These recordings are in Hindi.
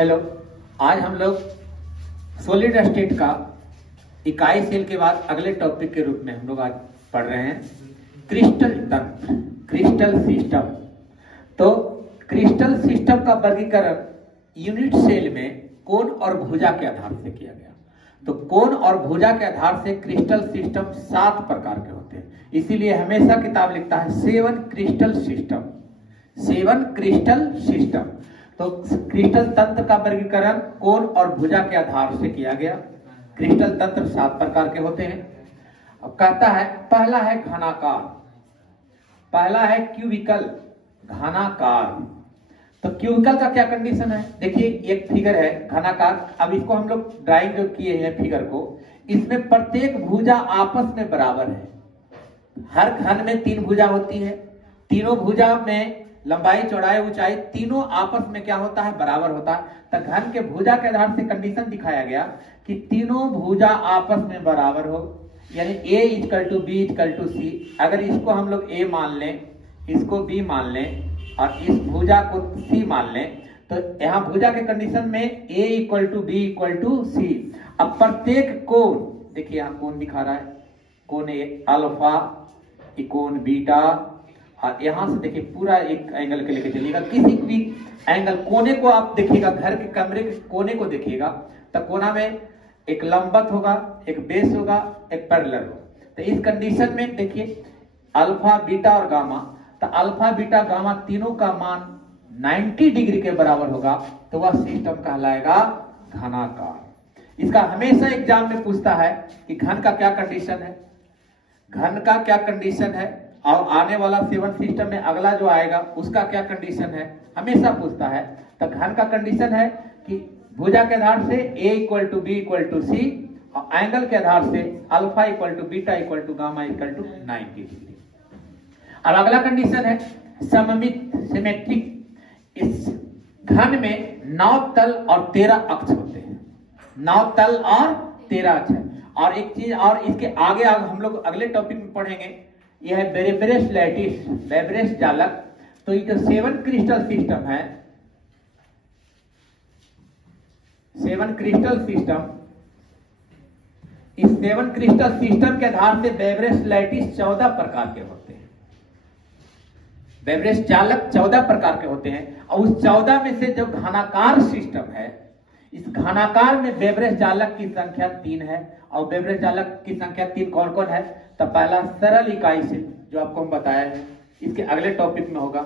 हेलो, आज हम लोग सॉलिड स्टेट का इकाई सेल के बाद अगले टॉपिक के रूप में हम लोग आज पढ़ रहे हैं क्रिस्टल तंत्र, क्रिस्टल सिस्टम। तो क्रिस्टल सिस्टम का वर्गीकरण यूनिट सेल में कोण और भुजा के आधार से किया गया। तो कोण और भुजा के आधार से क्रिस्टल सिस्टम 7 प्रकार के होते हैं, इसीलिए हमेशा किताब लिखता है 7 क्रिस्टल सिस्टम, 7 क्रिस्टल सिस्टम। तो क्रिस्टल तंत्र का वर्गीकरण कोण और भुजा के आधार से किया गया। क्रिस्टल तंत्र 7 प्रकार के होते हैं। अब कहता है पहला है घनाकार, पहला है क्यूबिकल, घनाकार। तो क्यूबिकल का क्या कंडीशन है? देखिए एक फिगर है घनाकार। अब इसको हम लोग ड्राइंग जो किए हैं फिगर को, इसमें प्रत्येक भुजा आपस में बराबर है। हर घन में 3 भुजा होती है, तीनों भुजा में लंबाई चौड़ाई ऊंचाई तीनों आपस में क्या होता है? बराबर होता है। तो घन के भुजा के आधार से कंडीशन दिखाया गया कि तीनों भुजा आपस में बराबर हो, यानी A = B = C। अगर इसको हम लोग A मान लें, इसको B मान लें और इस भुजा को C मान लें, तो यहाँ भुजा के कंडीशन में A = B = C। अब प्रत्येक कोण, देखिए यहाँ कोण दिखा रहा है, कोण अल्फा, कोण बीटा, और यहां से देखिए पूरा एक एंगल के लेके चलिएगा। किसी भी एंगल कोने को आप देखिएगा, घर के कमरे के कोने को देखिएगा, तो कोना में एक लंबवत होगा, एक बेस होगा, एक पैरेलल होगा। तो इस कंडीशन में देखिए अल्फा, बीटा और गामा, तो अल्फा, बीटा, गामा तीनों का मान 90 डिग्री के बराबर होगा, तो वह सिस्टम कहलाएगा घनाकार। इसका हमेशा एग्जाम में पूछता है कि घन का क्या कंडीशन है, घन का क्या कंडीशन है, और आने वाला 7 सिस्टम में अगला जो आएगा उसका क्या कंडीशन है, हमेशा पूछता है। तो घन का कंडीशन है कि भुजा के आधार से A = B = C और एंगल के आधार से अल्फा = बीटा = गामा = 90 डिग्री। अब अगला कंडीशन है सममित, सिमेट्रिक। इस घन में 9 तल और 13 अक्ष होते हैं, 9 तल और 13 अक्ष है। और एक चीज और इसके आगे हम लोग अगले टॉपिक में पढ़ेंगे, यह है वेबरेज लैटिस, वेबरेज जालक। तो ये जो 7 क्रिस्टल सिस्टम है, 7 क्रिस्टल सिस्टम, इस 7 क्रिस्टल सिस्टम के आधार से वेबरेज लैटिस 14 प्रकार के होते हैं, वेबरेज जालक 14 प्रकार के होते हैं। और उस 14 में से जो घनाकार सिस्टम है, इस घनाकार में वेबरेज जालक की संख्या 3 है। और वेबरेज जालक की संख्या 3 कौन कौन है? तो पहला सरल इकाई सेल, जो आपको हम बताया है, इसके अगले टॉपिक में होगा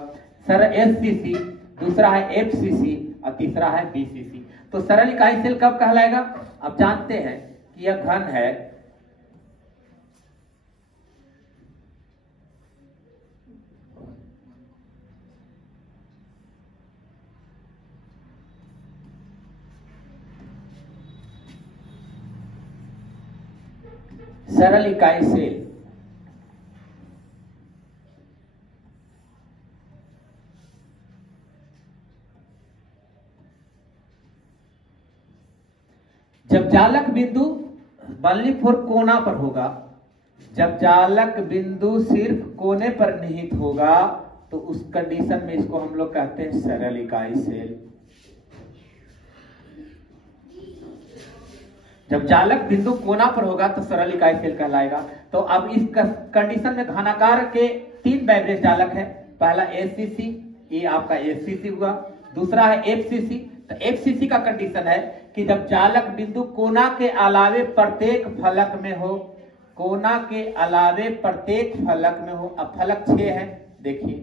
सरल SCC, दूसरा है FCC और तीसरा है BCC। तो सरल इकाई सेल कब कहलाएगा? अब जानते हैं कि यह घन है, सरल इकाई सेल। जब जालक बिंदु बल्ली फोर कोना पर होगा, जब जालक बिंदु सिर्फ कोने पर निहित होगा, तो उस कंडीशन में इसको हम लोग कहते हैं सरल इकाई सेल। जब जालक बिंदु कोना पर होगा तो सरल इकाई सेल कहलाएगा। तो अब इस कंडीशन में घनाकार के 3 वेबरेज जालक है। पहला SCC, ये आपका SCC हुआ, दूसरा है FCC। तो FCC का कंडीशन है कि जब जालक बिंदु कोना के अलावे प्रत्येक फलक में हो, कोना के अलावे प्रत्येक फलक में हो। अब फलक 6 है, देखिए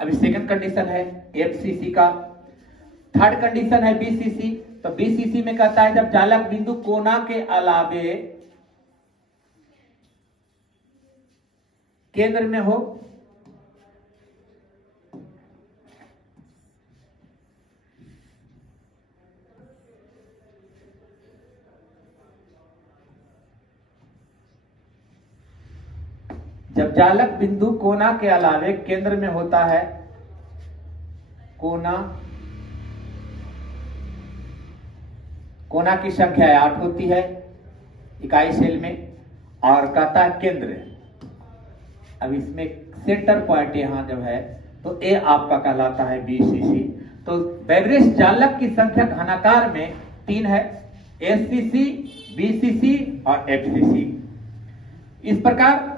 अभी सेकंड कंडीशन है FCC का। थर्ड कंडीशन है BCC। तो BCC में कहता है जब जालक बिंदु कोना के अलावे केंद्र में हो, जब जालक बिंदु कोना के अलावे केंद्र में होता है, कोना की संख्या 8 होती है इकाई सेल में, और कहता है केंद्र। अब इसमें सेंटर पॉइंट यहाँ जब है तो ए आपका कहलाता है BCC। तो वेबरेज चालक की संख्या घनाकार में 3 है, SCC, BCC और FCC। इस प्रकार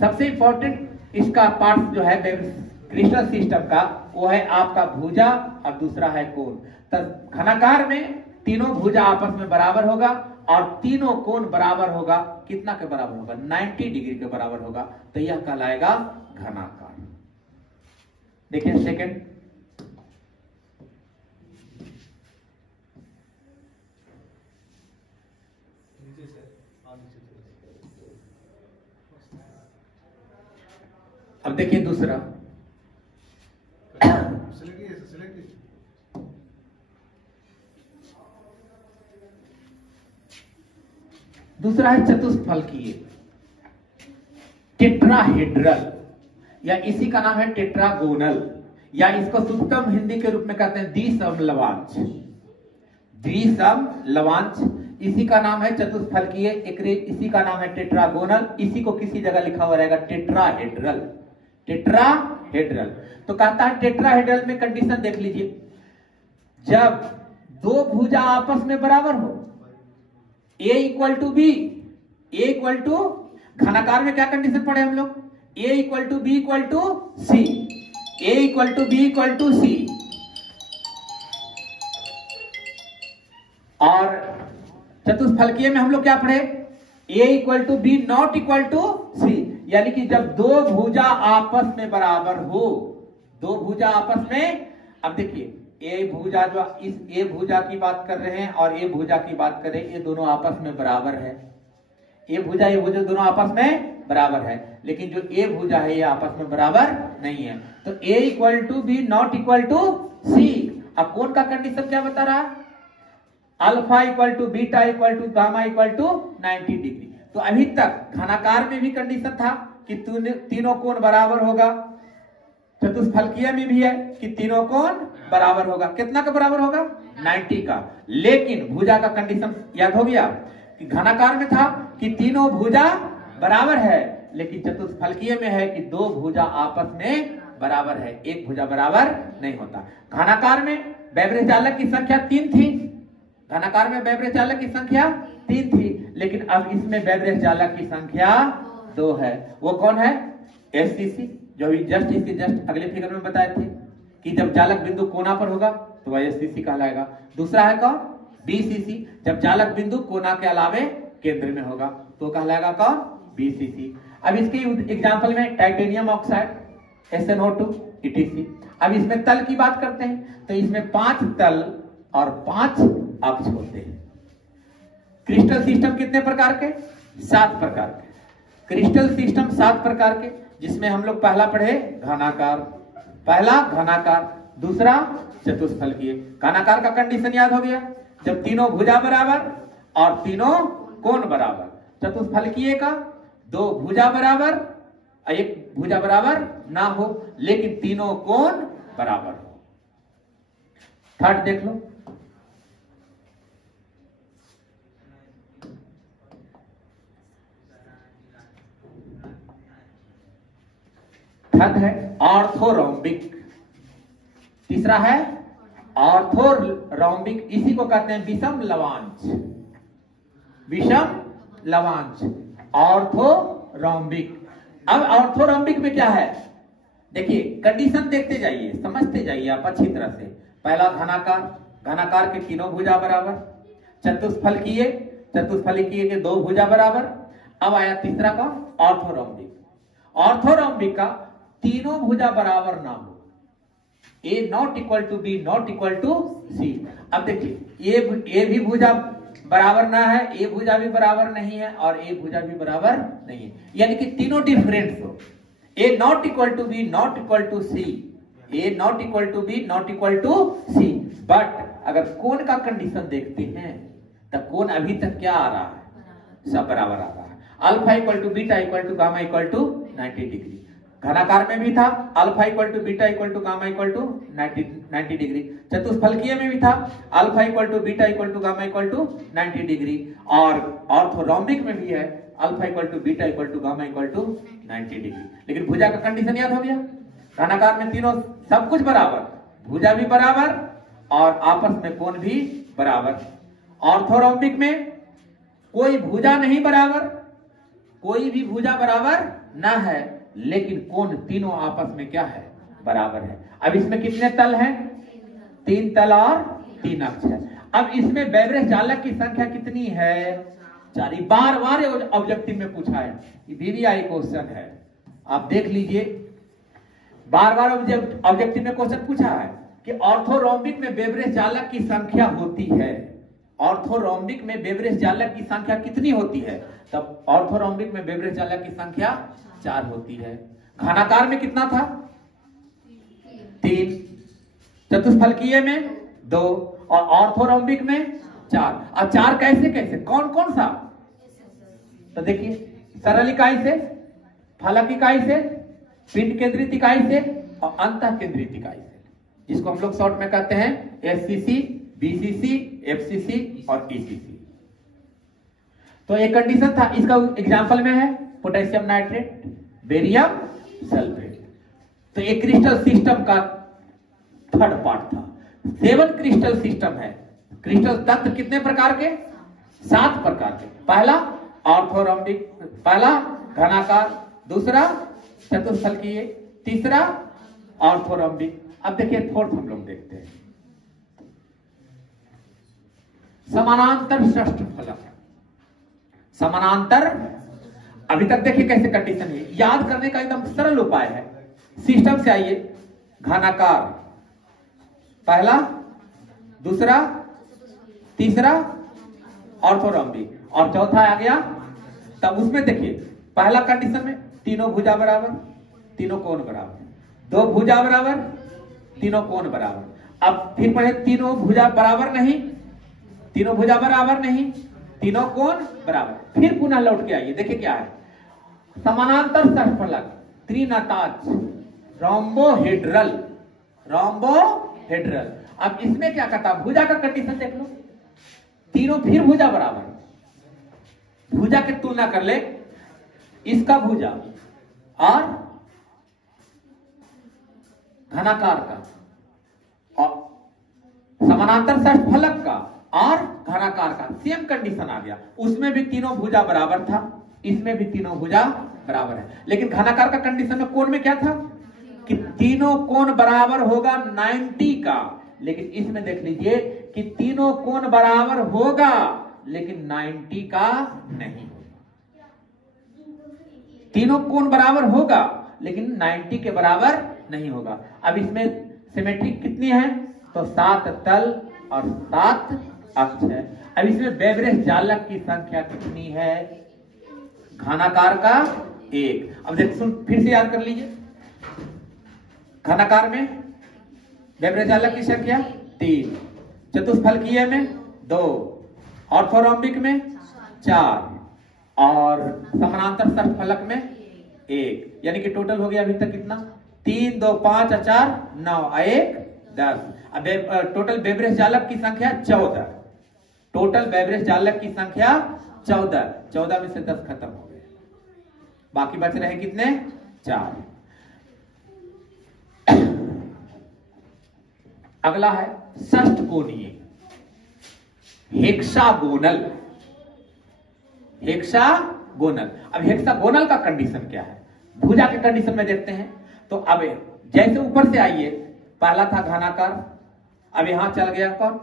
सबसे इंपॉर्टेंट इसका पार्ट जो है क्रिस्टल सिस्टम का वो है आपका भुजा और दूसरा है कोण। तो घनाकार में तीनों भुजा आपस में बराबर होगा और तीनों कोण बराबर होगा। कितना के बराबर होगा? 90 डिग्री के बराबर होगा। तो यह कहलाएगा घनाकार। देखिए सेकंड, अब देखिए दूसरा, दूसरा है चतुष्फलकीय टेट्राहेड्रल, या इसी का नाम है टेट्रागोनल, या इसको शुद्धतम हिंदी के रूप में कहते हैं द्विसमलवांश। द्विसमलवांश इसी का नाम है चतुष्फलकीय, इसी का नाम है टेट्रागोनल। इसी को किसी जगह लिखा हुआ रहेगा टेट्राहेड्रल। टेट्राहेड्रल तो कहता है टेट्राहेड्रल में कंडीशन देख लीजिए, जब दो भुजा आपस में बराबर हो, A equal to B, A equal to, घनाकार में क्या कंडीशन पढ़े हम लोग? A equal to B equal to C, A equal to B equal to C. और चतुष्फलकीय में हम लोग क्या पढ़े? A equal to B not equal to C, यानी कि जब दो भुजा आपस में बराबर हो, दो भुजा आपस में, अब देखिए ए भुजा, जो इस ए भुजा की बात कर रहे हैं और ए भुजा की बात कर रहे हैं, ये दोनों आपस में बराबर है। ए भुजा दोनों आपस में बराबर है, लेकिन जो ए भुजा है ये आपस में बराबर नहीं है। तो A equal to B not equal to C. अब कोण का कंडीशन क्या बता रहा है? Alpha equal to beta equal to gamma equal to 90 degree. तो अभी तक घनाकार में भी कंडीशन था कि तीनों कोण बराबर होगा, चतुष्फलकीय में भी है कि तीनों कोण बराबर होगा। कितना का बराबर होगा? 90 का। लेकिन भुजा का कंडीशन याद हो गया कि घनाकार में था कि तीनों भुजा बराबर है, लेकिन चतुष्फलकीय में है कि दो भुजा आपस में बराबर है, एक भुजा बराबर नहीं होता। घनाकार में वेबरेज चालक की संख्या 3 थी, घनाकार में वेबरेज चालक की संख्या 3 थी, लेकिन अब इसमें वेबरेज चालक की संख्या 2 है। वो कौन है? SCC, जो अभी जस्ट इसके जस्ट अगले फिगर में बताए थे कि जब चालक बिंदु कोना पर होगा तो वह SCC कहलाएगा। दूसरा है कौन? BCC, जब चालक बिंदु कोना के अलावे केंद्र में होगा तो कहलाएगा कौन? BCC। अब इसके एग्जांपल में टाइटेनियम ऑक्साइड, SnO2 etc। अब इसमें तल की बात करते हैं तो इसमें 5 तल और 5 अक्ष होते हैं। क्रिस्टल सिस्टम कितने प्रकार के? 7 प्रकार के। क्रिस्टल सिस्टम 7 प्रकार के, जिसमें हम लोग पहला पढ़े घनाकार, पहला घनाकार, दूसरा चतुष्फलकीय। घनाकार का कंडीशन याद हो गया, जब तीनों भुजा बराबर और तीनों कोण बराबर। चतुष्फलकीय का दो भुजा बराबर, एक भुजा बराबर ना हो लेकिन तीनों कोण बराबर हो। थर्ड देख लो, थर्ड है ऑर्थोरोम्बिक, तीसरा है ऑर्थोरोम्बिक, इसी को कहते हैं विषम लवांश। विषम लवांश ऑर्थोरोम्बिक। अब ऑर्थोरोम्बिक में क्या है? देखिए कंडीशन देखते जाइए, समझते जाइए आप अच्छी तरह से। पहला घनाकार, घनाकार के तीनों भुजा बराबर। चतुष्फलकीय, चतुष्फलकीय के दो भुजा बराबर। अब आया तीसरा का ऑर्थोरोम्बिक। ऑर्थोरोम्बिक का तीनों भुजा बराबर ना हो, A not equal to B not equal to C. अब देखिए ए भी भुजा बराबर ना है, ए भुजा भी बराबर नहीं है और ए भुजा भी बराबर नहीं है, यानी कि तीनों डिफरेंट हो। A not equal to B not equal to C, A not equal to B not equal to C. But अगर कोण का कंडीशन देखते हैं तो कोण अभी तक क्या आ रहा है? सब बराबर आ रहा है। Alpha equal to beta equal to gamma equal to 90 degree. घनाकार में भी था alpha equal to beta equal to gamma equal to 90 degree. चतुष्फलकीय में भी था alpha equal to beta equal to gamma equal to 90 degree. और ऑर्थोरोम्बिक में भी है alpha equal to beta equal to gamma equal to 90 degree. लेकिन भुजा का कंडीशन याद हो गया, घनाकार में तीनों सब कुछ बराबर, भुजा भी बराबर और आपस में कोण भी बराबर। ऑर्थोरोम्बिक में कोई भुजा नहीं बराबर, कोई भी भुजा बराबर ना है, लेकिन कोण तीनों आपस में क्या है, बराबर है। अब इसमें कितने तल हैं, 3 तल और 3 अक्ष है। अब इसमें बेवरेज जालक की संख्या कितनी है, 4। बार बार ऑब्जेक्टिव में पूछा है, VVI क्वेश्चन है, आप देख लीजिए, बार बार ऑब्जेक्टिव में क्वेश्चन पूछा है कि ऑर्थोरोम्बिक में बेवरेज जालक की संख्या होती है, ऑर्थोरोम्बिक में बेवरेज जालक की संख्या कितनी होती है, तब ऑर्थोरोम्बिक में बेवरेज जालक की संख्या 4 होती है। घनाकार में कितना था, 3, चतुष्फलकीय में 2 और ऑर्थोरोम्बिक में 4। अब 4 कैसे कैसे, कौन कौन सा, तो देखिए, सरल इकाई से, फलक इकाई से, पिंड केंद्रित इकाई से और अंतः केंद्रित इकाई से, जिसको हम लोग शॉर्ट में कहते हैं SCC, BCC, FCC और ECC। तो एक कंडीशन था, इसका एग्जांपल में है पोटेशियम नाइट्रेट, बेरियम सल्फेट। तो एक क्रिस्टल सिस्टम का थर्ड पार्ट था। 7 क्रिस्टल सिस्टम है। क्रिस्टल तत्व कितने प्रकार के, 7 प्रकार के। पहला ऑर्थोरोम्बिक, पहला घनाकार, दूसरा चतुष्फलकीय, तीसरा ऑर्थोरोम्बिक। अब देखिए फोर्थ हम लोग देखते हैं, समानांतर षष्ठ फलक। समानांतर, अभी तक देखिए कैसे कंडीशन है, याद करने का एकदम सरल उपाय है। सिस्टम से आइए, घनाकार पहला, दूसरा, तीसरा ऑर्थोरोम्बिक और चौथा आ गया। तब उसमें देखिए पहला कंडीशन में तीनों भुजा बराबर, तीनों कोण बराबर, 2 भुजा बराबर, तीनों कोण बराबर। अब फिर पढ़े, तीनों भुजा बराबर नहीं, तीनों भुजा बराबर नहीं, तीनों कोण बराबर। फिर पुनः लौट के आइए, देखिए क्या है, समानांतर षटफलक, त्रिनाताज, रोम्बोहेड्रल, रोम्बोहेड्रल। अब इसमें क्या कहता है, भुजा का कंडीशन देख लो, तीनों फिर भुजा बराबर। भुजा की तुलना कर ले, इसका भुजा और घनाकार का और समानांतर षटफलक का और घनाकार का सेम कंडीशन आ गया। उसमें भी तीनों भुजा बराबर था, इसमें भी तीनों भुजा बराबर है। लेकिन घनाकार का कंडीशन में कोण में क्या था कि तीनों कोण बराबर होगा 90 का। लेकिन इसमें देख लीजिए कि तीनों कोण बराबर होगा लेकिन 90 का नहीं होगा। तीनों कोण बराबर होगा लेकिन 90 के बराबर नहीं होगा। अब इसमें सिमेट्री कितनी है, तो 7 तल और 7 अक्ष है। अब इसमें बेवरेज जालक की संख्या कितनी है, घनाकार का 1। अब देख सुन, फिर से याद कर लीजिए, घनाकार में बेवरेज जालक की संख्या 3, चतुष्फलकीय में 2, ऑर्थोरोम्बिक में 4 और समानांतर षटफलक में 1। यानी कि टोटल हो गया अभी तक कितना, 3, 2, 5 और 4 9 और 1 10। अब टोटल बेवरेज जालक की संख्या 14। टोटल बेवरेज जालक की संख्या 14। 14 में से 10 खत्म हो गए, बाकी बच रहे कितने, 4। अगला है षष्ठकोणीय, हेक्सागोनल। हेक्सागोनल, अब हेक्सागोनल का कंडीशन क्या है, भुजा के कंडीशन में देखते हैं। तो अब जैसे ऊपर से आइए, पहला था घनाकार, अब यहां चल गया कौन,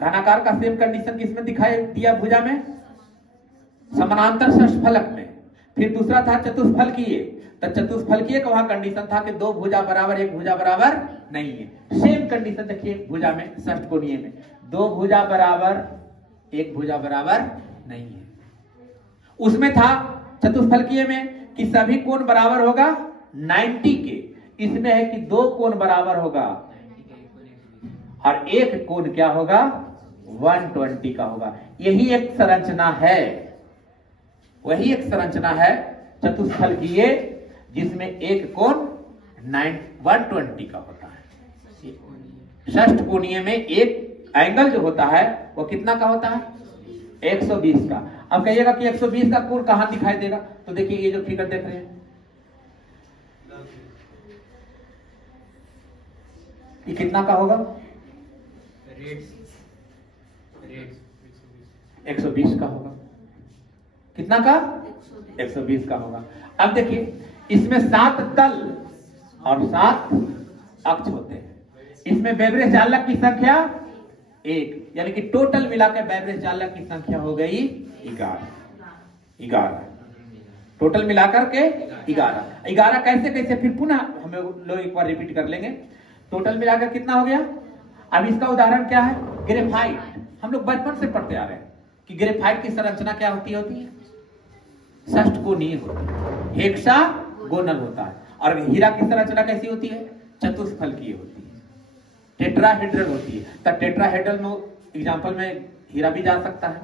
घनाकार का सेम कंडीशन किसमें दिखाई दिया, भुजा में, समानांतर षष्ठफलक में। फिर दूसरा था चतुष्फलकीय, तो चतुष्फलकीय का वहां कंडीशन था कि 2 भुजा बराबर 1 भुजा बराबर नहीं है। सेम कंडीशन देखिए भुजा में, षष्ठकोणीय में 2 भुजा बराबर 1 भुजा बराबर नहीं है। उसमें था चतुष्फलकीय में कि सभी कोण बराबर होगा 90 के, इसमें है कि 2 कोण बराबर होगा और 1 कोण क्या होगा, 120 का होगा। यही एक संरचना है, वही एक संरचना है चतुष्फलकीय जिसमें 1 कोण 120 का होता है। षष्ठकोणीय में एक एंगल जो होता है वो कितना का होता है, 120 का। अब कहिएगा कि 120 का कोण कहां दिखाई देगा, तो देखिए ये जो फिगर देख रहे हैं ये कितना का होगा, 120 का होगा। कितना का, 120 का होगा। अब देखिए इसमें 7 तल और 7 अक्ष होते हैं। इसमें बेवरेज चालक की संख्या 1, यानी कि टोटल मिलाकर बेवरेज चालक की संख्या हो गई 11। टोटल मिलाकर के 11 कैसे कैसे, फिर पुनः हम लोग एक बार रिपीट कर लेंगे। टोटल मिलाकर कितना हो गया। अब इसका उदाहरण क्या है, ग्रेफाइट। हम लोग बचपन से पढ़ते आ रहे हैं कि ग्रेफाइट की संरचना क्या होती है, षष्ठकोणीय होती है, हेक्सागोनल होता है। और हीरा की संरचना कैसी होती है, चतुष्फलकीय होती है, टेट्राहेड्रल होती है। तब टेट्राहेड्रल में एग्जांपल में हीरा भी जा सकता है।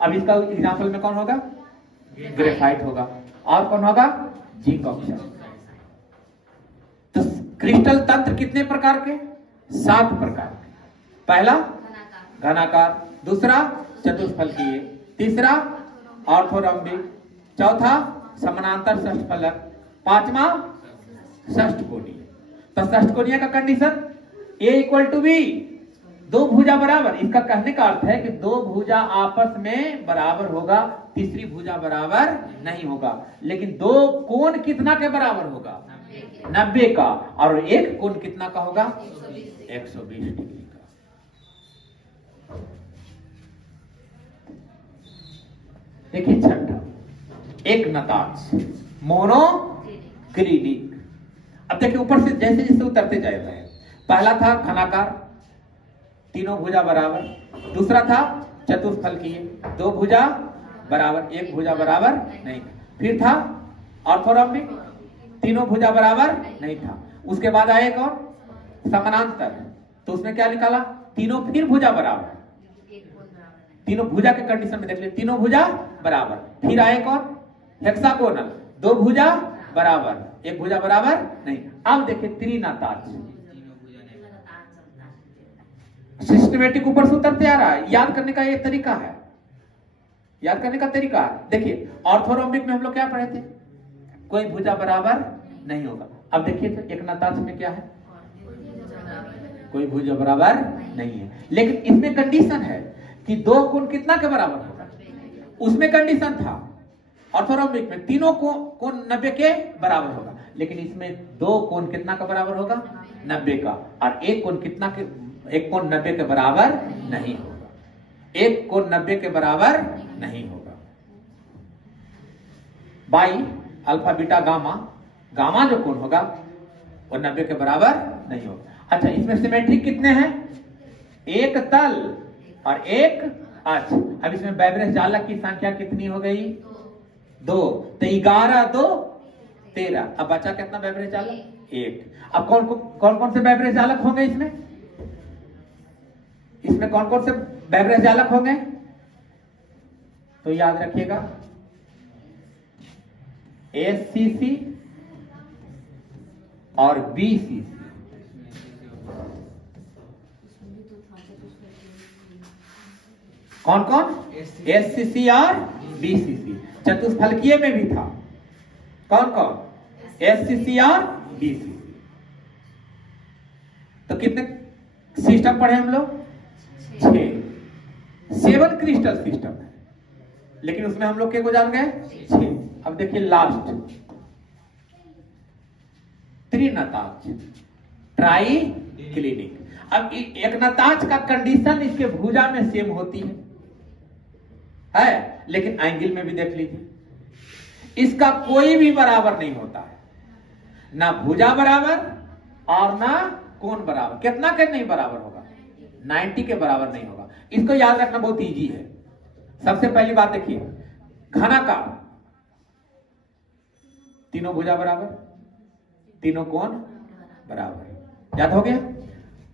अब इसका एग्जांपल में कौन होगा, ग्रेफाइट होगा। और कौन होगा, जिंक ऑक्साइड। तो क्रिस्टल तंत्र कितने प्रकार के, 7 प्रकार के। पहला घनाकार, दूसरा चतुष्फलकीय, तीसरा ऑर्थोरम्बिक, चौथा समानांतर षष्ठफलक, पांचवा षष्ठकोणीय। तो षष्ठकोणीय का कंडीशन A = B, 2 भुजा बराबर। इसका कहने का अर्थ है कि 2 भुजा आपस में बराबर होगा, तीसरी भुजा बराबर नहीं होगा। लेकिन 2 कोण कितना के बराबर होगा, 90 का। और एक कोण कितना का होगा, 120 डिग्री का। देखिए छठा, एक नताक्ष मोनोक्लिनिक। अब देखिए ऊपर से जैसे जैसे उतरते जा रहे हैं। पहला था घनाकार, तीनों भुजा बराबर। दूसरा था चतुष्फलकीय, 2 भुजा बराबर, 1 भुजा बराबर नहीं। फिर था ऑर्थोरम्बिक, तीनों भुजा बराबर नहीं था। उसके बाद आए कौन, समानांतर। तो उसमें क्या निकाला, तीनों फिर भुजा बराबर, तीनों भुजा के कंडीशन में देख ले, तीनों भुजा बराबर। फिर आए कौन, हेक्सागोनल, 2 भुजा बराबर, 1 भुजा बराबर नहीं। अब देखिए त्रिनाताक्ष, सिस्टमेटिक ऊपर से उतरते आ रहा है। याद करने का एक तरीका है, याद करने का तरीका है। देखिए ऑर्थोरम्बिक में हम लोग क्या पढ़े थे, कोई भुजा बराबर नहीं होगा। अब देखिए तो एक नताक्ष में क्या है, कोई भुजा बराबर नहीं है। लेकिन इसमें कंडीशन है कि 2 कोण कितना के बराबर होगा। उसमें कंडीशन था ऑर्थोरम्बिक में तीनों कोण 90 के बराबर होगा। लेकिन इसमें 2 कोण कितना का बराबर होगा, 90 का। और एक कोण कितना के, एक कोण 90 के बराबर नहीं होगा, एक कोण 90 के बराबर नहीं होगा। By alpha beta gamma, gamma जो कोण होगा वो 90 के बराबर नहीं होगा। अच्छा, इसमें सिमेट्रिक कितने हैं, 1 तल और 1 अक्ष। अब इसमें बेवरेज चालक की संख्या कितनी हो गई, 2। तो 11 2 13। अब बचा कितना बेवरेज चालक, 1। अब कौन कौन से बेवरेज चालक होंगे इसमें, इसमें कौन कौन से बेवरेज चालक होंगे, तो याद रखिएगा SCC और BCC। कौन कौन, SCC और BCC। चतुष्फलकीय में भी था कौन कौन, SCC और BCC। तो कितने सिस्टम पढ़े हम लोग, 7 क्रिस्टल सिस्टम है। लेकिन उसमें हम लोग क्या जान गए, 6। अब देखिए लास्ट त्रिनताक्ष, ट्राइक्लिनिक। अब एक नताक्ष का कंडीशन इसके भुजा में सेम होती है, लेकिन एंगल में भी देख लीजिए, इसका कोई भी बराबर नहीं होता है, ना भुजा बराबर और ना कोण बराबर। कितना के नहीं बराबर होगा, 90 के बराबर नहीं होगा। इसको याद रखना बहुत इजी है। सबसे पहली बात देखिए, घनाकार, तीनों भुजा बराबर, तीनों कोण बराबर, याद हो गया।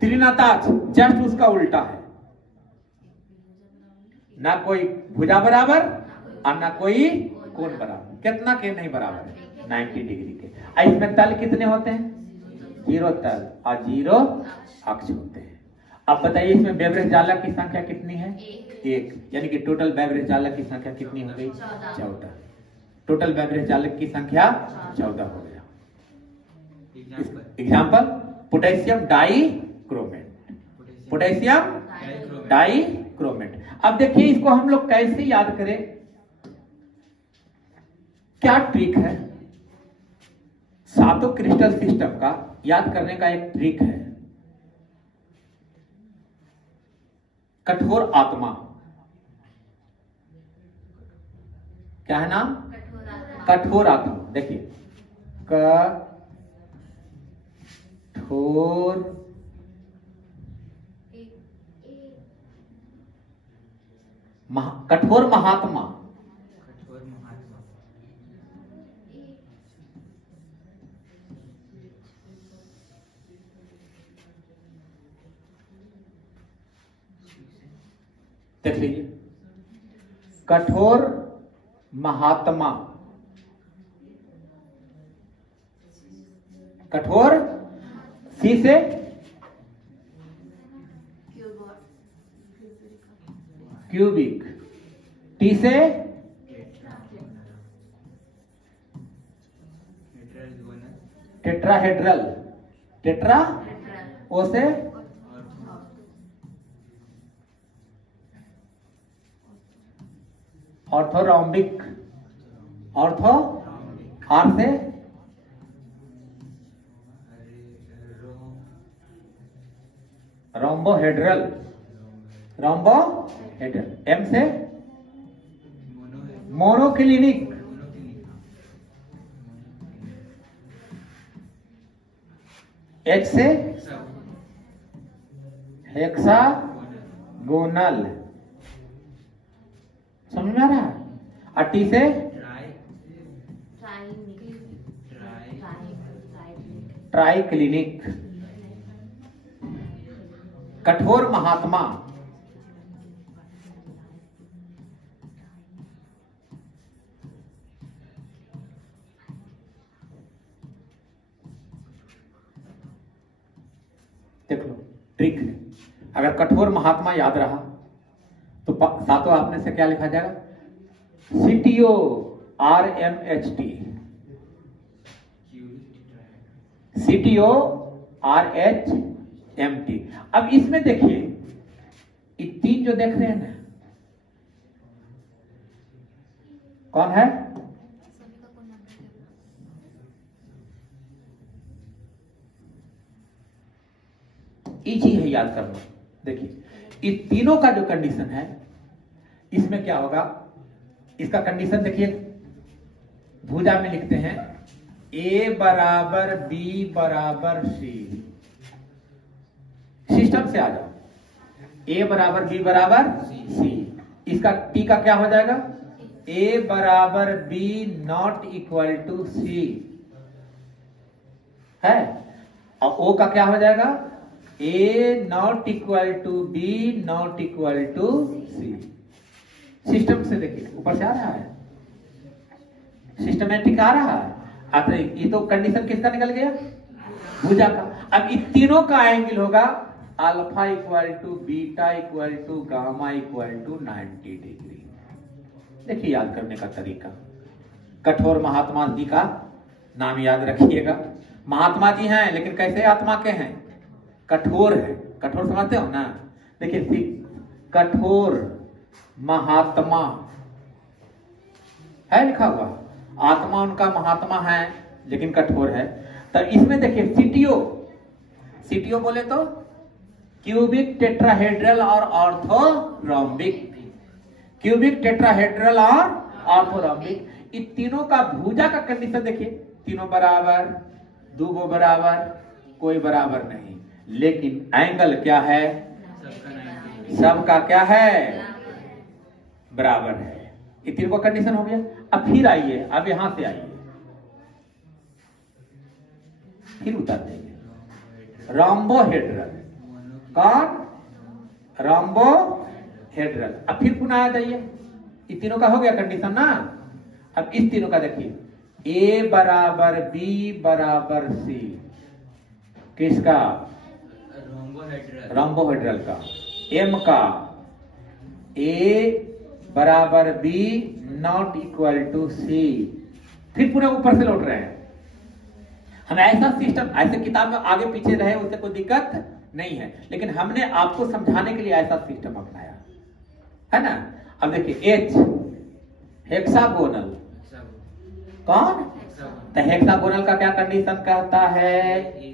त्रिनताक्ष जस्ट उसका उल्टा है, ना कोई भुजा बराबर और ना कोई कोण बराबर। कितना के नहीं बराबर है, 90 डिग्री के। इसमें तल कितने होते हैं, 0 तल और 0 अक्ष होते हैं। अब बताइए इसमें बेवरेज जालक की संख्या कितनी है? एक, यानी कि टोटल बेवरेज जालक की संख्या कितनी हो गई? 14। टोटल बेवरेज जालक की संख्या 14 हो गया। Example potassium dichromate, potassium dichromate. अब देखिए इसको हम लोग कैसे याद करें, क्या ट्रिक है? सातों क्रिस्टल सिस्टम का याद करने का एक ट्रिक है। कठोर आत्मा, क्या है नाम? कठोर आत्मा। देखिए कठोर महात्मा, देख लीजिए कठोर महात्मा, कठोर सी से क्यूबिक, टी से टेट्राहेड्रल, टेट्रा ओ से ऑर्थोरोम्बिक, ऑर्थो आर से रोम्बोहेड्रल, रोम्बोहेड्रल, एम से मोनोक्लिनिक, एच से हेक्सागोनल, समझ में आ रहा है? और टी से ट्राइक्लिनिक। कठोर महात्मा, देख लो ट्रिक है। अगर कठोर महात्मा याद रहा तो सातों आपने से क्या लिखा जाएगा? CTO RMHT, CTO RHMT। अब इसमें देखिए ये तीन जो देख रहे हैं ना, कौन है? इजी है याद करना। देखिए इन तीनों का जो कंडीशन है इसमें क्या होगा, इसका कंडीशन देखिए भुजा में लिखते हैं A बराबर B बराबर C। सिस्टम से आ जाओ, A बराबर B बराबर C। इसका T का क्या हो जाएगा? A बराबर B not equal to C है, और O का क्या हो जाएगा? A not equal to B not equal to C। System से देखिए ऊपर से आ रहा है, सिस्टमेटिक आ रहा है। अब ये तो कंडीशन किसका निकल गया? भुजा का। अब इन तीनों का एंगल होगा alpha equal to beta equal to gamma equal to 90 degree. देखिए याद करने का तरीका, कठोर महात्मा जी का नाम याद रखिएगा। महात्मा जी हैं लेकिन कैसे आत्मा के हैं? कठोर है। कठोर समझते हो ना? देखिए कठोर महात्मा है लिखा हुआ, आत्मा उनका महात्मा है लेकिन कठोर है। तो इसमें देखिए सीटीओ, सीटीओ बोले तो क्यूबिक टेट्राहेड्रल और ऑर्थोरोम्बिक, क्यूबिक टेट्राहेड्रल और ऑर्थोरोम्बिक। इन तीनों का भुजा का कंडीशन देखिए, तीनों बराबर, दो बराबर, कोई बराबर नहीं, लेकिन एंगल क्या है? सबका क्या है? बराबर है। ये तीनों का कंडीशन हो गया। अब फिर आइए, अब यहां से आइए, फिर उतर देंगे रोम्बोहेड्रल। कौन? रोम्बोहेड्रल। अब फिर पुनः आ जाइए, इस तीनों का हो गया कंडीशन ना। अब इस तीनों का देखिए, A बराबर B बराबर C, किसका? रोम्बोहेड्रल का, M का A बराबर B not equal to C। फिर पूरा ऊपर से लौट रहे हैं हम। ऐसा सिस्टम, ऐसे किताब में आगे पीछे रहे उससे कोई दिक्कत नहीं है, लेकिन हमने आपको समझाने के लिए ऐसा सिस्टम अपनाया है ना। अब देखिए H हेक्सागोनल, कौन? तो हेक्सागोनल का क्या कंडीशन कहता है?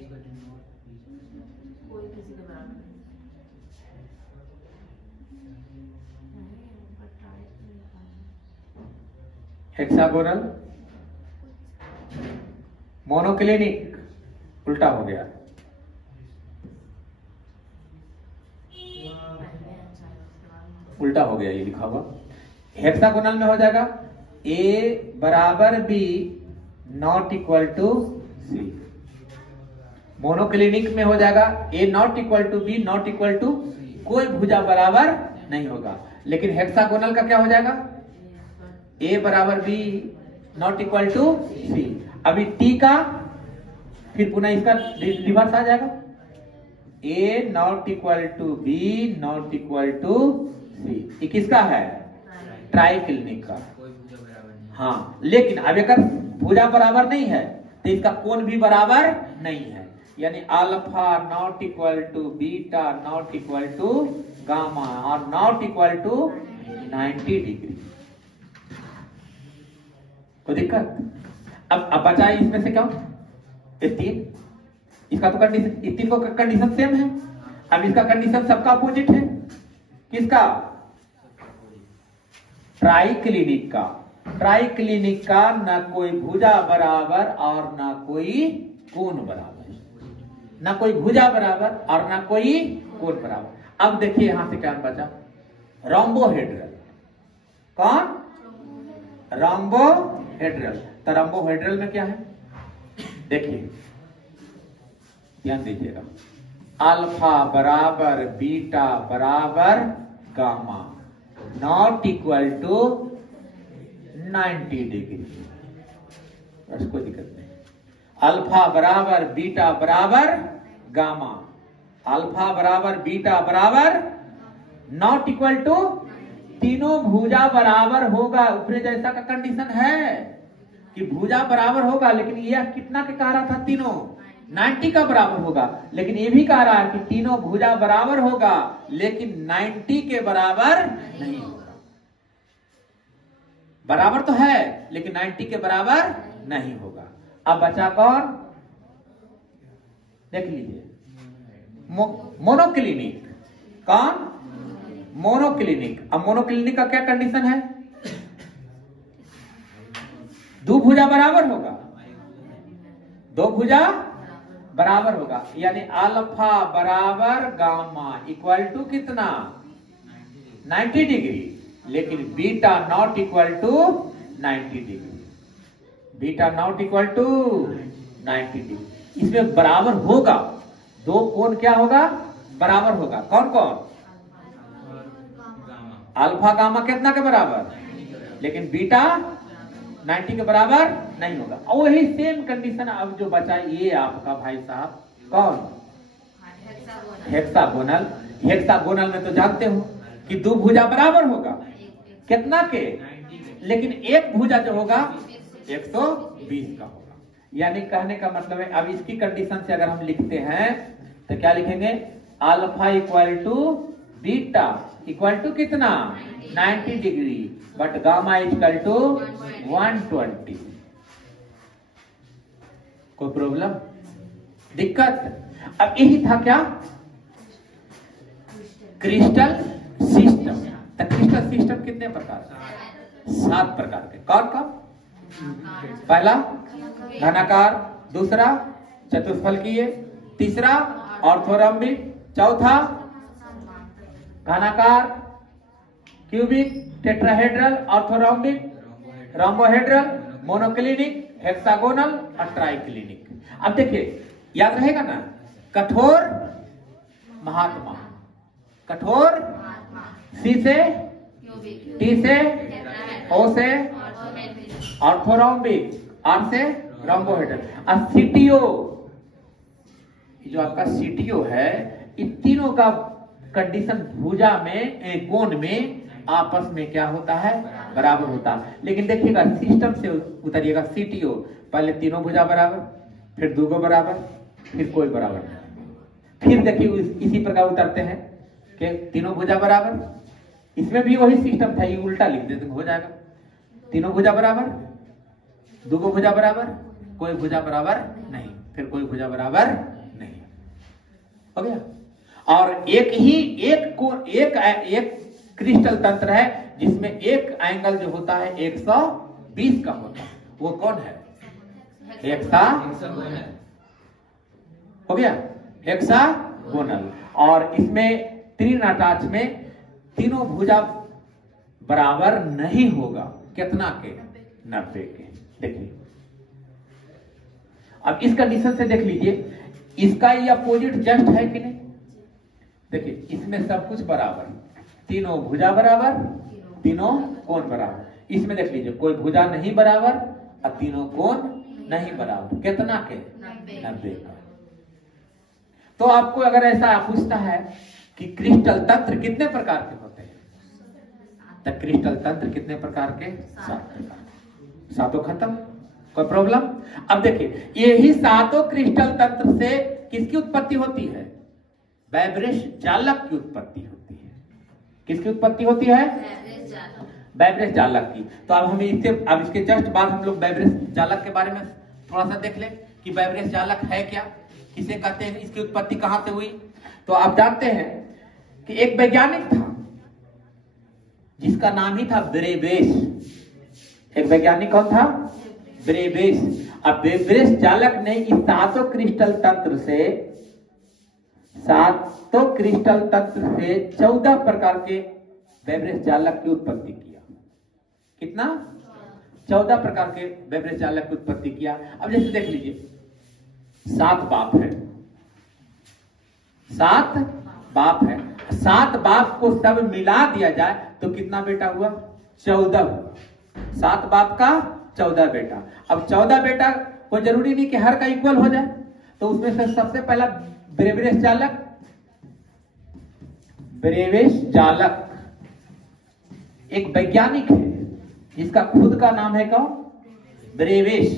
हेक्सागोनल मोनोक्लिनिक, उल्टा हो गया। उल्टा हो गया, ये लिखा हुआ। हेक्सागोनल में हो जाएगा A बराबर B not equal to C। Monoclinic में हो जाएगा A not equal to B not equal to, कोई भुजा बराबर नहीं होगा। लेकिन हेक्सागोनल का क्या हो जाएगा? A बराबर B not equal to C। अभी T का फिर पुनः इसका रिवर्स आ जाएगा, A not equal to B not equal to C। ये किसका है? ट्राइक्लिनिक का। हाँ, लेकिन अब अगर भुजा बराबर नहीं है तो इसका कोण भी बराबर नहीं है, यानी alpha not equal to beta not equal to gamma और नॉट इक्वल टू 90 डिग्री। कोई दिक्कत? अब बचा इसमें से क्या? तीन। इसका तो कंडीशन, तीन को कंडीशन सेम है। अब इसका कंडीशन सबका अपोजिट है। किसका? ट्राइक्लिनिक का। ट्राइक्लिनिक का ना कोई भुजा बराबर और ना कोई कोण बराबर, ना कोई भुजा बराबर और ना कोई कोण बराबर। अब देखिए यहां से क्या बचा? रोम्बोहेड्रल। कौन? रोम्बोहेड्रल। तो रोम्बोहेड्रल में क्या है? देखिए, ध्यान दीजिएगा। अल्फा बराबर बीटा बराबर gamma not equal to 90 degree. बस कोई दिक्कत नहीं। अल्फा बराबर बीटा बराबर गामा, अल्फा बराबर बीटा बराबर नॉट इक्वल टू, तीनों भुजा बराबर होगा। ऊपरी जैसा का कंडीशन है कि भुजा बराबर होगा, लेकिन यह कितना के कह रहा था? तीनों 90 का बराबर होगा। लेकिन ये भी कह रहा है कि तीनों भुजा बराबर होगा लेकिन 90 के बराबर नहीं होगा। बराबर तो है लेकिन 90 के बराबर नहीं होगा। अब बचा कौन? देख लीजिए, मोनोक्लिनिक। कौन? मोनोक्लिनिक। अब मोनोक्लिनिक का क्या कंडीशन है? दो भुजा बराबर होगा, दो भुजा बराबर होगा, यानी अल्फा बराबर गामा इक्वल टू कितना? 90 डिग्री। लेकिन beta not equal to 90 degree, beta not equal to 90 degree. इसमें बराबर होगा, दो कोण क्या होगा? बराबर होगा। कौन कौन? अल्फा गामा कितना के बराबर? लेकिन बीटा 90 के बराबर नहीं होगा। और वही सेम कंडीशन अब जो बचा ये आपका भाई साहब कौन? हेक्सागोनल। हेक्सागोनल में तो जानते हो कि दो भुजा बराबर होगा, कितना के? लेकिन एक भुजा जो होगा 120 का होगा। यानी कहने का मतलब है, अब इसकी कंडीशन से अगर हम लिखते हैं तो क्या लिखेंगे? Alpha equal to beta equal to कितना? 90 degree, but gamma equal to 120। कोई प्रॉब्लम, दिक्कत? अब यही था क्या? Crystal system. तो क्रिस्टल सिस्टम कितने प्रकार? 7 प्रकार के। कौन कौन? पहला घनाकार, दूसरा चतुष्फलकीय, तीसरा ऑर्थोरॉम्बिक, चौथा घनाकार, cubic, tetrahedral, orthorhombic, rhombohedral, monoclinic, hexagonal और ट्राइक्लिनिक। अब देखिए, याद रहेगा ना? कठोर महात्मा, कठोर सी से, टी से, ओ से ऑर्थोरॉम्बिक, आर से रोम्बोहेड्रल। और सीटीओ, जो आपका सीटीओ है इन तीनों का कंडीशन भुजा में कोण में आपस में क्या होता है, बराबर होता है। लेकिन देखिएगा सिस्टम से उतरिएगा, सीटीओ पहले तीनों भुजा बराबर, फिर दूगो बराबर, फिर कोई बराबर नहीं। फिर देखिए इसी प्रकार उतरते हैं कि तीनों भुजा बराबर, इसमें भी वही सिस्टम था, ये उल्टा लिख देते हो जाएगा। तीनों भुजा बराबर, दूगो भुजा बराबर, कोई भुजा बराबर नहीं, फिर कोई भुजा बराबर नहीं, हो गया। और एक क्रिस्टल तंत्र है जिसमें एक एंगल जो होता है 120 का होता है, वो कौन है, हो गया, हेक्सागोनल। और इसमें तीन अटैच में तीनों भुजा बराबर नहीं होगा, कितना के, 90 के। देखिए अब इस कंडीशन से देख लीजिए, इसका ये अपोजिट जस्ट है कि नहीं। देखिए इसमें सब कुछ बराबर, तीनों भुजा बराबर, तीनों कोण बराबर। इसमें देख लीजिए कोई भुजा नहीं बराबर और तीनों कोण नहीं बराबर, कितना के, 90 का। तो आपको अगर ऐसा पूछता है कि क्रिस्टल तंत्र कितने प्रकार के होते हैं, तो क्रिस्टल तंत्र कितने प्रकार के, 7 प्रकार। सातों खत्म, कोई प्रॉब्लम। अब देखिए यही सातों क्रिस्टल तंत्र से किसकी उत्पत्ति होती है, बैब्रेश जालक की उत्पत्ति होती है। किसकी उत्पत्ति होती है, बैब्रेश जालक की। तो अब हमें इससे, अब इसके जस्ट बाद हम लोग बैब्रेश जालक के बारे में थोड़ा सा देख लें कि बैब्रेश जालक है क्या, किसे कहते हैं, इसकी उत्पत्ति कहां से हुई। तो आप जानते हैं कि एक वैज्ञानिक था जिसका नाम ही था ब्रेबेश। एक वैज्ञानिक कौन था, ब्रेबेश। अब बैब्रेश जालक ने इस सातों क्रिस्टल तंत्र से 14 प्रकार के बैब्रेश जालक की उत्पत्ति किया। कितना, 14 प्रकार के बैब्रेश जालक की उत्पत्ति किया। अब जैसे देख लीजिए 7 बाप है, 7 बाप है, 7 बाप को सब मिला दिया जाए तो कितना बेटा हुआ, 14 हुआ। 7 बाप का 14 बेटा। अब 14 बेटा कोई जरूरी नहीं कि हर का इक्वल हो जाए, तो उसमें से सबसे पहला ब्रेबेश जालक, ब्रेबेश जालक एक वैज्ञानिक है जिसका खुद का नाम है कौन, ब्रेबेश।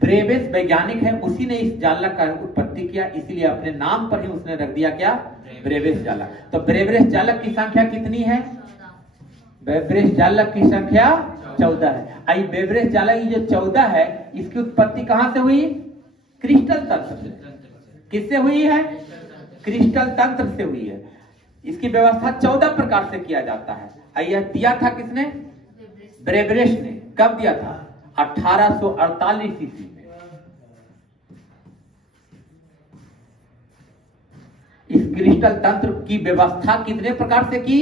ब्रेबेश वैज्ञानिक है, उसी ने इस जालक का उत्पत्ति किया, इसलिए अपने नाम पर ही उसने रख दिया क्या, ब्रेबेश जालक। तो ब्रेबेश जालक की संख्या कितनी है, बैब्रेश जालक की संख्या 14 है। आई बैब्रेश जालक की जो 14 है, इसकी उत्पत्ति कहां से हुई, क्रिस्टल तंत्र से। किससे हुई है, क्रिस्टल तंत्र से हुई है। इसकी व्यवस्था 14 प्रकार से किया जाता है। यह दिया था किसने, ब्रेबेश ने। कब दिया था, 1848 ईस्वी में। इस क्रिस्टल तंत्र की व्यवस्था कितने प्रकार से की,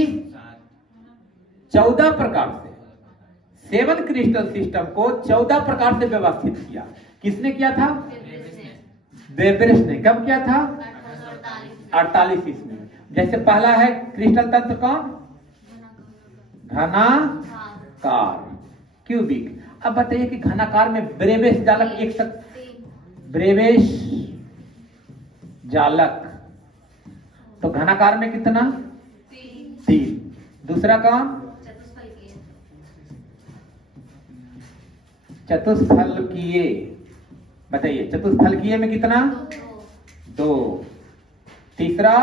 14 प्रकार से। 7 क्रिस्टल सिस्टम को 14 प्रकार से व्यवस्थित किया। किसने किया था, बैब्रेश ने। कब किया था, 48 ईस्वी में। जैसे पहला है क्रिस्टल तंत्र कौन, घनाकार, क्यूबिक। अब बताइए कि घनाकार में ब्रेबेश जालक एक ब्रेबेश जालक, तो घनाकार में कितना, 3। दूसरा कौन, चतुष्फलकीय। बताइए चतुष्फलकीय में कितना, 2। तीसरा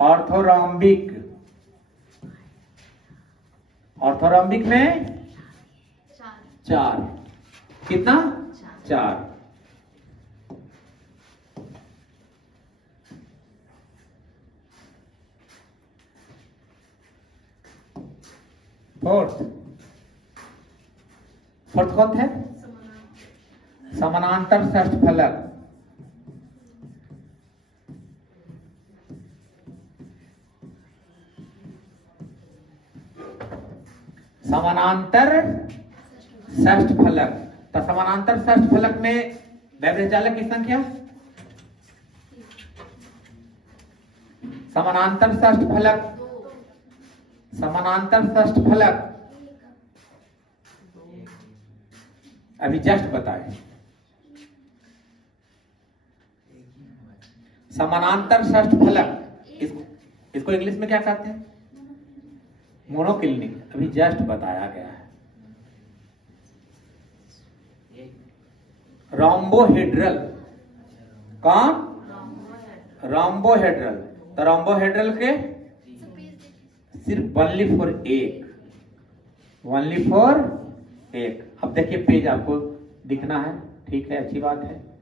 ऑर्थोरॉम्बिक, ऑर्थोरॉम्बिक में 4। कितना, 4। फोर्थ कौन है, समानांतर षष्ठ फलक। समानांतर षष्ठ फलक। तो समानांतर षष्ठ फलक में बैब्रेश जालक की संख्या, समानांतर षष्ठ फलक, समानांतर षष्ठ फलक अभी जस्ट बताए। समानांतर षष्ठ फलक, इसको इंग्लिश में क्या कहते हैं? मोनोक्लिनिक। अभी जस्ट बताया गया है। रोम्बोहेड्रल, कौन? रोम्बोहेड्रल। तो रोम्बोहेड्रल के सिर्फ ओनली फॉर एक, ओनली फॉर एक। अब देखिए पेज आपको दिखना है, ठीक है, अच्छी बात है,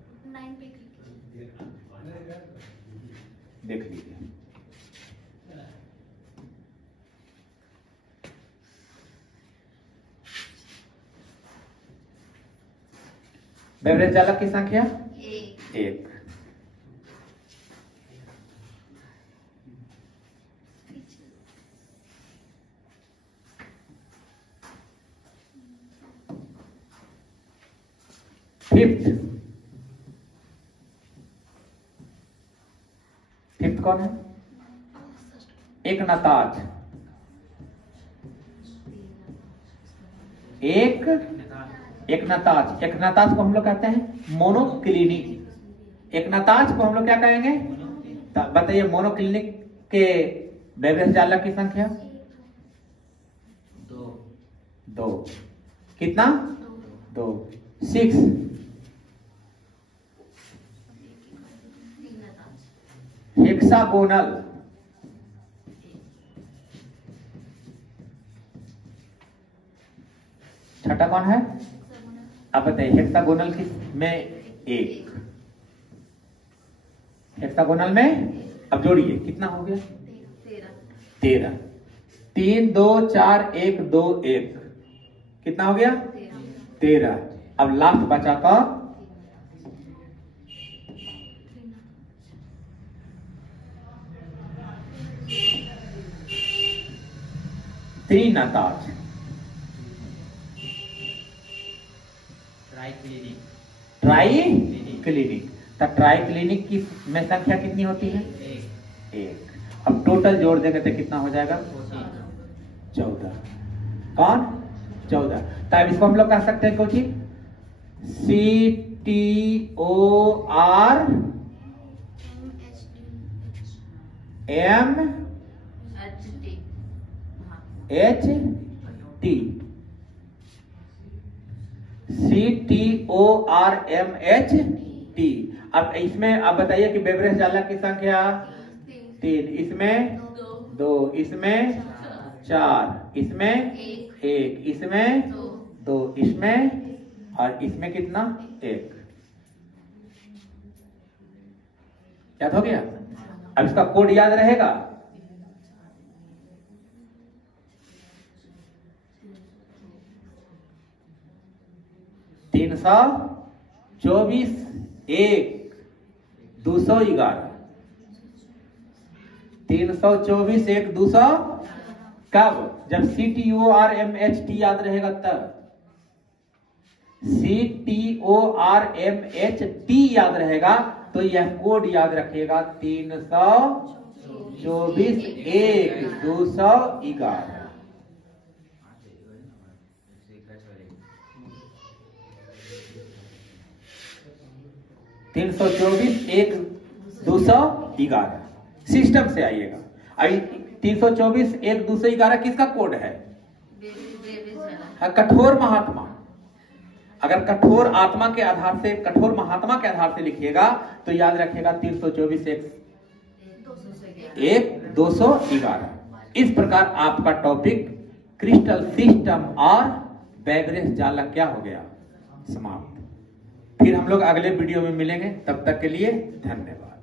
देख लीजिए। बेवरेज चालक की संख्या एक। फिफ्थ कौन है? एक नताज, एक नताज। एक नताज को हम लोग कहते हैं मोनोक्लिनिक। एक नताज को हम लोग क्या कहेंगे? बताइए मोनोक्लिनिक के बेवरेज चालक की संख्या? दो। कितना? दो। 6। हेक्सागोनल, छठा कौन है? आप बताइए हेक्सागोनल की में एक, हेक्सागोनल में अब जोड़िए कितना हो गया? 13। 3 2 4 1 2 1 कितना हो गया? 13। अब लास्ट बचा का त्रिनताज। Triclinic. तो ट्राई क्लिनिक की में संख्या कितनी होती है? एक। अब टोटल जोड़ देंगे तो कितना हो जाएगा? 14। कौन? 14। तो अब इसको हम लोग कह सकते हैं कोची CTORMHT। अब इसमें आप बताइए कि बेवरेज चालक की संख्या 3, इसमें 2, इसमें 4, इसमें 1, इसमें 2, इसमें और इसमें कितना? 1। याद हो गया? अब इसका कोड याद रहेगा? सौ 24 1 211। 324 1 200 कब? जब CTORMHT याद रहेगा तब। CTORMHT याद रहेगा तो यह कोड याद रखिएगा 324 1 211। 324 1 211 सिस्टम से आइएगा। 324 1 211 किसका कोड है? कठोर महात्मा। अगर कठोर आत्मा के आधार से, कठोर महात्मा के आधार से लिखिएगा तो याद रखिएगा 324 1 211। इस प्रकार आपका टॉपिक क्रिस्टल सिस्टम और बेवरेज चालक क्या हो गया? समाप्त। फिर हम लोग अगले वीडियो में मिलेंगे, तब तक के लिए धन्यवाद।